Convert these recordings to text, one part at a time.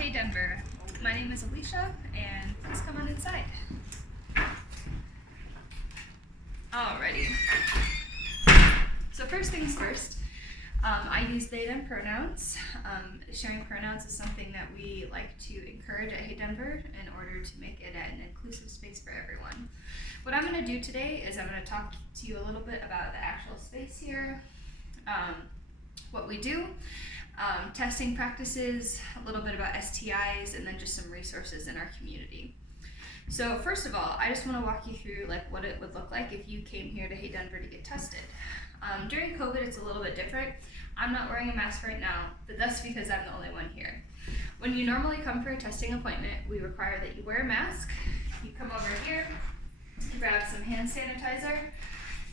HeyDenver. My name is Alicia, and please come on inside. Alrighty. So first things first, I use they, them pronouns. Sharing pronouns is something that we like to encourage at HeyDenver in order to make it an inclusive space for everyone. What I'm going to do today is I'm going to talk to you a little bit about the actual space here, what we do, testing practices, a little bit about STIs, and then just some resources in our community. So first of all, I just want to walk you through what it would look like if you came here to HeyDenver to get tested. During COVID, it's a little bit different. I'm not wearing a mask right now, but that's because I'm the only one here. When you normally come for a testing appointment, we require that you wear a mask. You come over here, grab some hand sanitizer,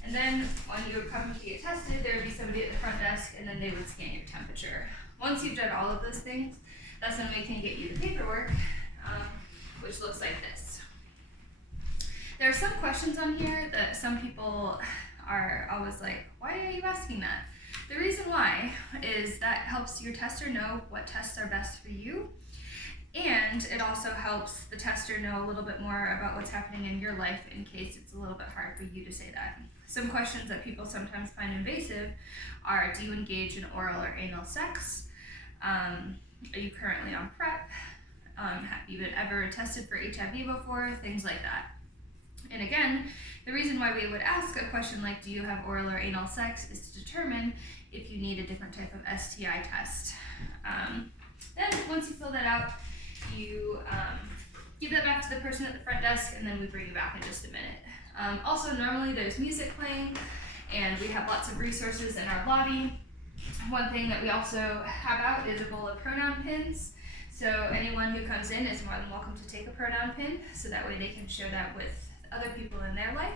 and then when you would come to get tested, there would be somebody at the front desk, and then they would scan your temperature. Once you've done all of those things, that's when we can get you the paperwork, which looks like this. There are some questions on here that some people are always like, why are you asking that? The reason why is that helps your tester know what tests are best for you, and it also helps the tester know a little bit more about what's happening in your life in case it's a little bit hard for you to say that. Some questions that people sometimes find invasive are, do you engage in oral or anal sex? Are you currently on PrEP? Have you been ever tested for HIV before? Things like that. And again, the reason why we would ask a question like, do you have oral or anal sex, is to determine if you need a different type of STI test. Then once you fill that out, you give that back to the person at the front desk, and then we bring you back in just a minute. Also, normally there's music playing, and we have lots of resources in our lobby. One thing that we also have out is a bowl of pronoun pins. So anyone who comes in is more than welcome to take a pronoun pin, so that way they can share that with other people in their life.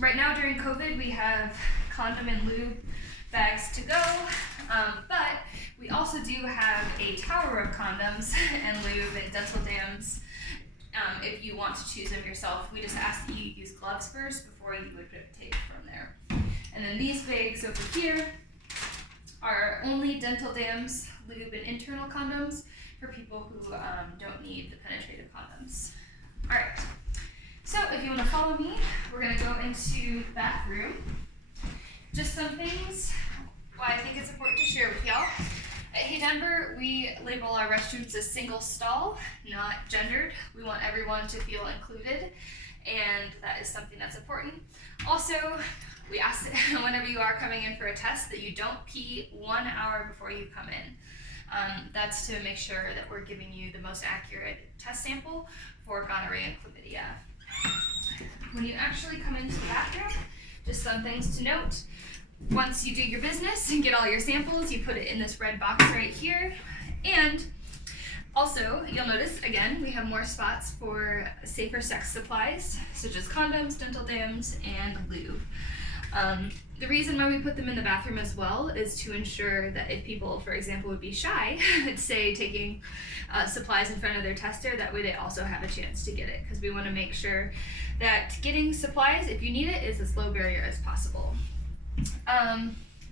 Right now during COVID, we have condom and lube bags to go, but we also do have a tower of condoms and lube and dental dams if you want to choose them yourself. We just ask that you use gloves first before you would take from there. And then these bags over here are only dental dams, lube, and internal condoms for people who don't need the penetrative condoms. All right. So if you want to follow me, we're going to go into the bathroom. Just some things why I think it's important to share with y'all. At HeyDenver, we label our restrooms as single stall, not gendered. We want everyone to feel included, and that is something that's important. Also, we ask that whenever you are coming in for a test that you don't pee 1 hour before you come in. That's to make sure that we're giving you the most accurate test sample for gonorrhea and chlamydia. When you actually come into the bathroom, just some things to note. Once you do your business and get all your samples, you put it in this red box right here. And also, you'll notice, again, we have more spots for safer sex supplies, such as condoms, dental dams, and lube. The reason why we put them in the bathroom as well is to ensure that if people, for example, would be shy, say taking supplies in front of their tester, that way they also have a chance to get it, because we want to make sure that getting supplies, if you need it, is as low barrier as possible.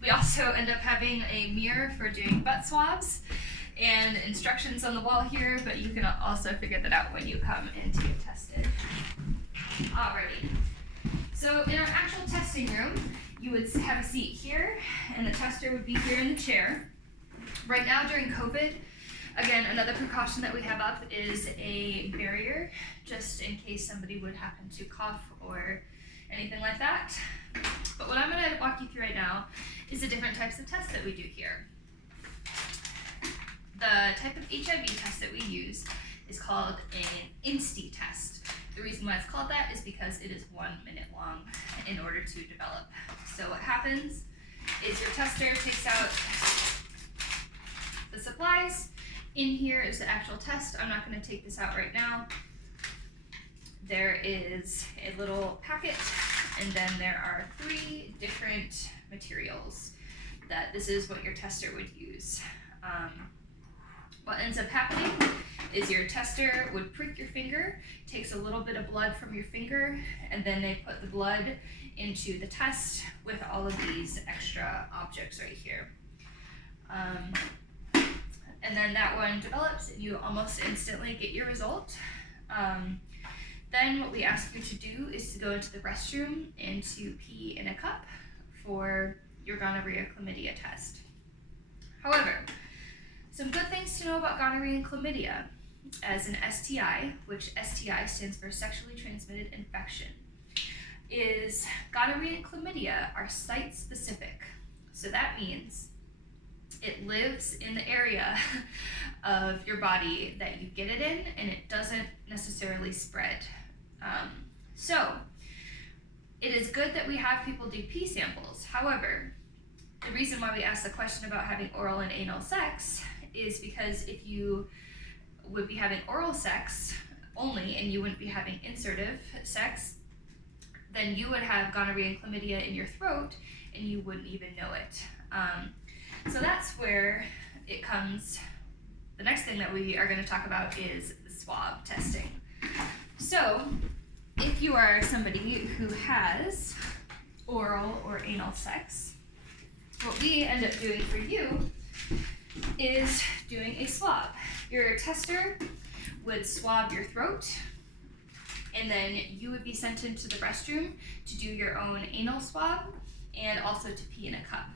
We also end up having a mirror for doing butt swabs and instructions on the wall here, but you can also figure that out when you come in to get tested. Alrighty. So in our actual testing room, you would have a seat here, and the tester would be here in the chair. Right now during COVID, again, another precaution that we have up is a barrier, just in case somebody would happen to cough or anything like that. But what I'm going to walk you through right now is the different types of tests that we do here. The type of HIV test that we use is called an INSTI test. The reason why it's called that is because it is 1 minute long in order to develop. So what happens is your tester takes out the supplies. In here is the actual test. I'm not going to take this out right now. There is a little packet, and then there are 3 different materials that this is what your tester would use. What ends up happening is your tester would prick your finger, takes a little bit of blood from your finger, and then they put the blood into the test with all of these extra objects right here. and then that one develops and you almost instantly get your result. Then what we ask you to do is to go into the restroom and to pee in a cup for your gonorrhea chlamydia test. However, some good things to know about gonorrhea and chlamydia as an STI, which STI stands for sexually transmitted infection, is gonorrhea and chlamydia are site specific. So that means it lives in the area of your body that you get it in, and it doesn't necessarily spread. So it is good that we have people do pee samples. However, the reason why we ask the question about having oral and anal sex is because if you would be having oral sex only and you wouldn't be having insertive sex, then you would have gonorrhea and chlamydia in your throat and you wouldn't even know it. So that's where it comes. The next thing that we are going to talk about is the swab testing. So if you are somebody who has oral or anal sex, what we end up doing for you is doing a swab. Your tester would swab your throat, and then you would be sent into the restroom to do your own anal swab and also to pee in a cup.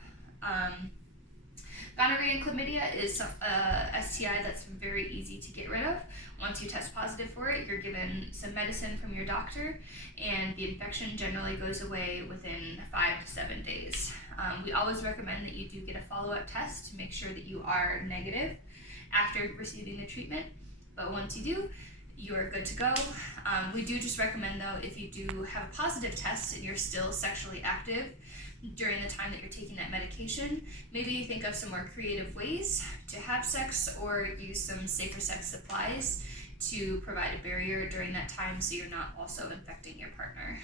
Gonorrhea and chlamydia is a STI that's very easy to get rid of. Once you test positive for it, you're given some medicine from your doctor, and the infection generally goes away within 5 to 7 days. We always recommend that you do get a follow-up test to make sure that you are negative after receiving the treatment, but once you do, you are good to go. We do just recommend, though, if you do have a positive test and you're still sexually active during the time that you're taking that medication, maybe you think of some more creative ways to have sex or use some safer sex supplies to provide a barrier during that time so you're not also infecting your partner.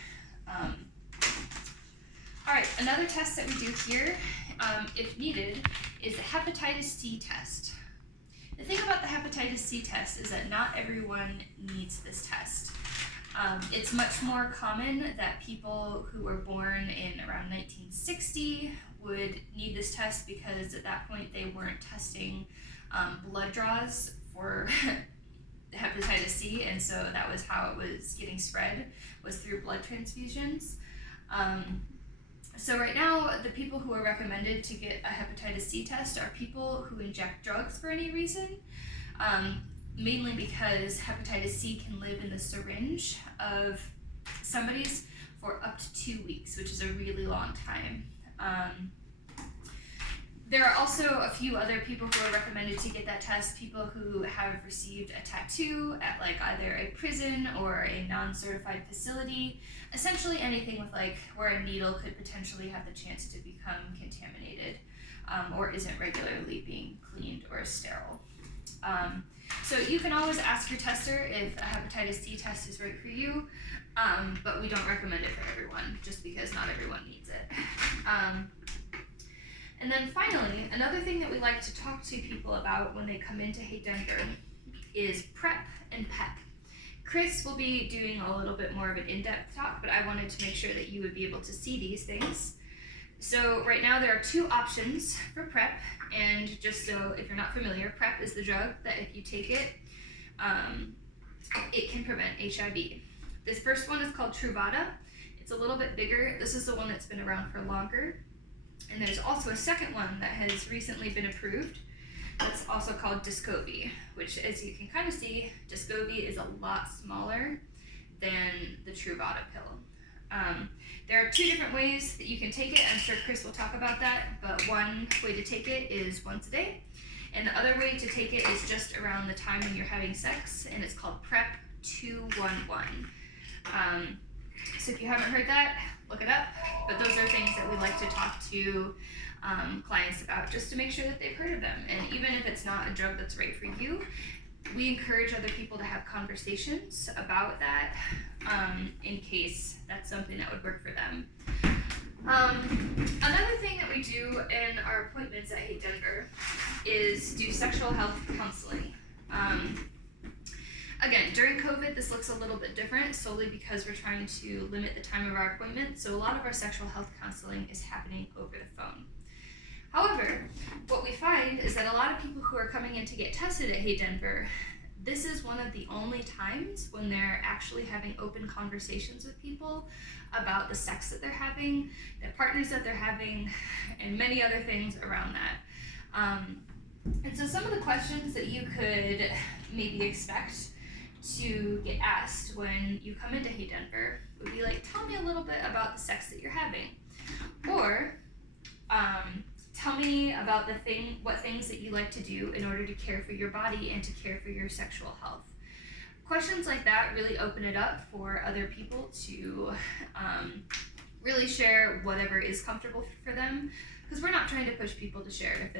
All right, another test that we do here, if needed, is the hepatitis C test. The thing about the hepatitis C test is that not everyone needs this test. It's much more common that people who were born in around 1960 would need this test because at that point they weren't testing blood draws for hepatitis C, and so that was how it was getting spread, was through blood transfusions. So right now, the people who are recommended to get a hepatitis C test are people who inject drugs for any reason, mainly because hepatitis C can live in the syringe of somebody's for up to 2 weeks, which is a really long time. There are also a few other people who are recommended to get that test, people who have received a tattoo at like either a prison or a non-certified facility, essentially anything with like where a needle could potentially have the chance to become contaminated or isn't regularly being cleaned or sterile. So you can always ask your tester if a hepatitis C test is right for you, but we don't recommend it for everyone just because not everyone needs it. And then finally, another thing that we like to talk to people about when they come into HeyDenver is PrEP and PEP. Chris will be doing a little bit more of an in-depth talk, but I wanted to make sure that you would be able to see these things. So right now there are 2 options for PrEP, and just so if you're not familiar, PrEP is the drug that if you take it, it can prevent HIV. This first one is called Truvada. It's a little bit bigger. This is the one that's been around for longer. And there's also a second one that has recently been approved that's also called Descovy, which, as you can kind of see, Descovy is a lot smaller than the Truvada pill. There are 2 different ways that you can take it. I'm sure Chris will talk about that, but one way to take it is once a day, and the other way to take it is just around the time when you're having sex, and it's called PrEP 211. So if you haven't heard that, look it up, but those are things that we like to talk to clients about just to make sure that they've heard of them. And even if it's not a drug that's right for you, we encourage other people to have conversations about that in case that's something that would work for them. Another thing that we do in our appointments at HeyDenver is do sexual health counseling. Again, during COVID, this looks a little bit different solely because we're trying to limit the time of our appointment, so a lot of our sexual health counseling is happening over the phone. However, what we find find is that a lot of people who are coming in to get tested at HeyDenver, this is one of the only times when they're actually having open conversations with people about the sex that they're having, the partners that they're having, and many other things around that. And so some of the questions that you could maybe expect to get asked when you come into HeyDenver would be like, tell me a little bit about the sex that you're having. Or tell me about what things that you like to do in order to care for your body and to care for your sexual health. Questions like that really open it up for other people to really share whatever is comfortable for them, because we're not trying to push people to share if they're